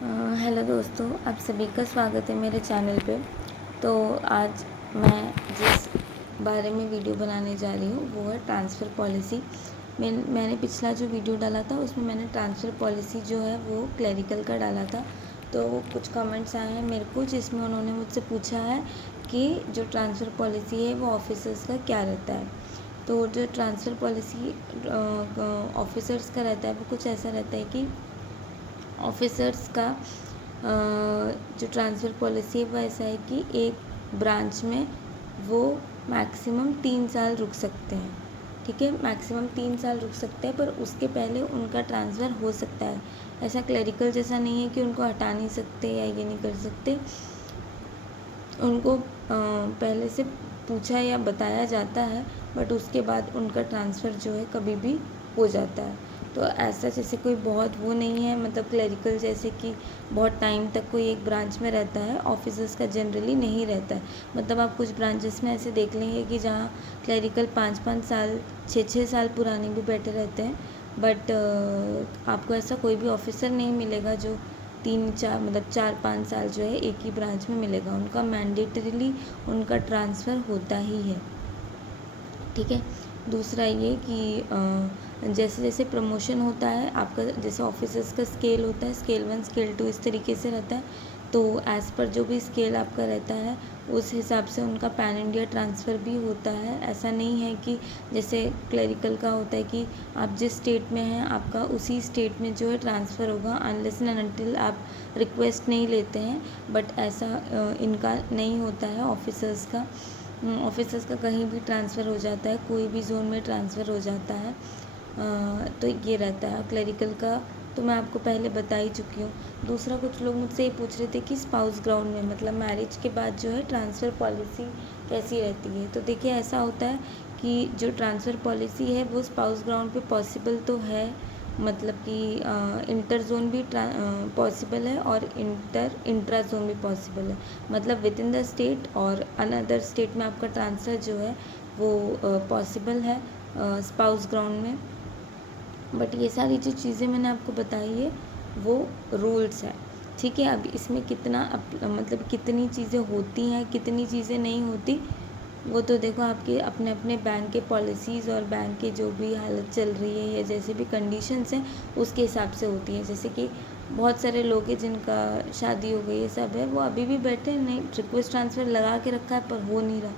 Hello दोस्तों, आप सभी का स्वागत है मेरे चैनल पे। तो आज मैं जिस बारे में वीडियो बनाने जा रही हूँ वो है ट्रांसफ़र पॉलिसी। मैंने पिछला जो वीडियो डाला था उसमें मैंने ट्रांसफ़र पॉलिसी जो है वो क्लरिकल का डाला था। तो कुछ कमेंट्स आए हैं मेरे को जिसमें उन्होंने मुझसे पूछा है कि जो ट्रांसफ़र पॉलिसी है वो ऑफिसर्स का क्या रहता है। तो जो ट्रांसफ़र पॉलिसी ऑफिसर्स का रहता है वो कुछ ऐसा रहता है कि ऑफिसर्स का जो ट्रांसफ़र पॉलिसी है वो ऐसा है कि एक ब्रांच में वो मैक्सिमम 3 साल रुक सकते हैं। ठीक है, मैक्सिमम 3 साल रुक सकते हैं, पर उसके पहले उनका ट्रांसफ़र हो सकता है। ऐसा क्लरिकल जैसा नहीं है कि उनको हटा नहीं सकते या ये नहीं कर सकते। उनको पहले से पूछा या बताया जाता है, बट उसके बाद उनका ट्रांसफ़र जो है कभी भी हो जाता है। तो ऐसा जैसे कोई बहुत वो नहीं है, मतलब क्लरिकल जैसे कि बहुत टाइम तक कोई एक ब्रांच में रहता है, ऑफिसर्स का जनरली नहीं रहता है। मतलब आप कुछ ब्रांचेस में ऐसे देख लेंगे कि जहाँ क्लरिकल 5-5 साल 6-6 साल पुराने भी बैठे रहते हैं, बट आपको ऐसा कोई भी ऑफिसर नहीं मिलेगा जो 3-4 मतलब 4-5 साल जो है एक ही ब्रांच में मिलेगा। उनका मैंडेटरीली उनका ट्रांसफ़र होता ही है। ठीक है, दूसरा ये कि जैसे जैसे प्रमोशन होता है आपका, जैसे ऑफिसर्स का स्केल होता है, स्केल 1 स्केल 2 इस तरीके से रहता है। तो एज़ पर जो भी स्केल आपका रहता है उस हिसाब से उनका पैन इंडिया ट्रांसफ़र भी होता है। ऐसा नहीं है कि जैसे क्लरिकल का होता है कि आप जिस स्टेट में हैं आपका उसी स्टेट में जो है ट्रांसफ़र होगा अनलेस एंड अनटिल आप रिक्वेस्ट नहीं लेते हैं। बट ऐसा इनका नहीं होता है ऑफिसर्स का। ऑफिसर्स का कहीं भी ट्रांसफ़र हो जाता है, कोई भी ज़ोन में ट्रांसफ़र हो जाता है। तो ये रहता है क्लरिकल का। तो मैं आपको पहले बता ही चुकी हूँ। दूसरा, कुछ लोग मुझसे ये पूछ रहे थे कि स्पाउस ग्राउंड में मतलब मैरिज के बाद जो है ट्रांसफ़र पॉलिसी कैसी रहती है। तो देखिए, ऐसा होता है कि जो ट्रांसफ़र पॉलिसी है वो स्पाउस ग्राउंड पे पॉसिबल तो है, मतलब कि इंटर जोन भी पॉसिबल है और इंट्रा जोन भी पॉसिबल है। मतलब विद इन द स्टेट और अनदर स्टेट में आपका ट्रांसफ़र जो है वो पॉसिबल है स्पाउस ग्राउंड में। बट ये सारी जो चीज़ें मैंने आपको बताई है वो रूल्स है। ठीक है, अब इसमें कितना मतलब कितनी चीज़ें होती हैं कितनी चीज़ें नहीं होती वो तो देखो आपके अपने अपने बैंक के पॉलिसीज़ और बैंक के जो भी हालत चल रही है या जैसे भी कंडीशंस हैं उसके हिसाब से होती हैं। जैसे कि बहुत सारे लोग हैं जिनका शादी हो गई है, सब है, वो अभी भी बैठे नहीं, रिक्वेस्ट ट्रांसफ़र लगा के रखा है पर हो नहीं रहा।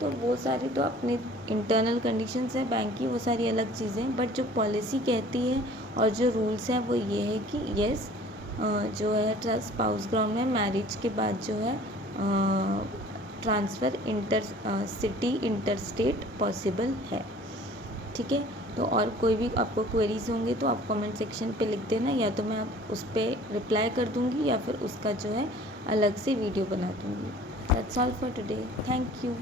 तो वो सारी तो अपनी इंटरनल कंडीशंस है बैंक की, वो सारी अलग चीज़ें। बट जो पॉलिसी कहती है और जो रूल्स हैं वो ये है कि येस, जो है स्पाउस ग्राउंड में मैरिज के बाद जो है transfer inter city inter state possible है। ठीक है, तो और कोई भी आपको क्वेरीज होंगे तो आप कमेंट सेक्शन पे लिख देना, या तो मैं आप उस पर रिप्लाई कर दूँगी या फिर उसका जो है अलग से वीडियो बना दूँगी। That's all for today, thank you.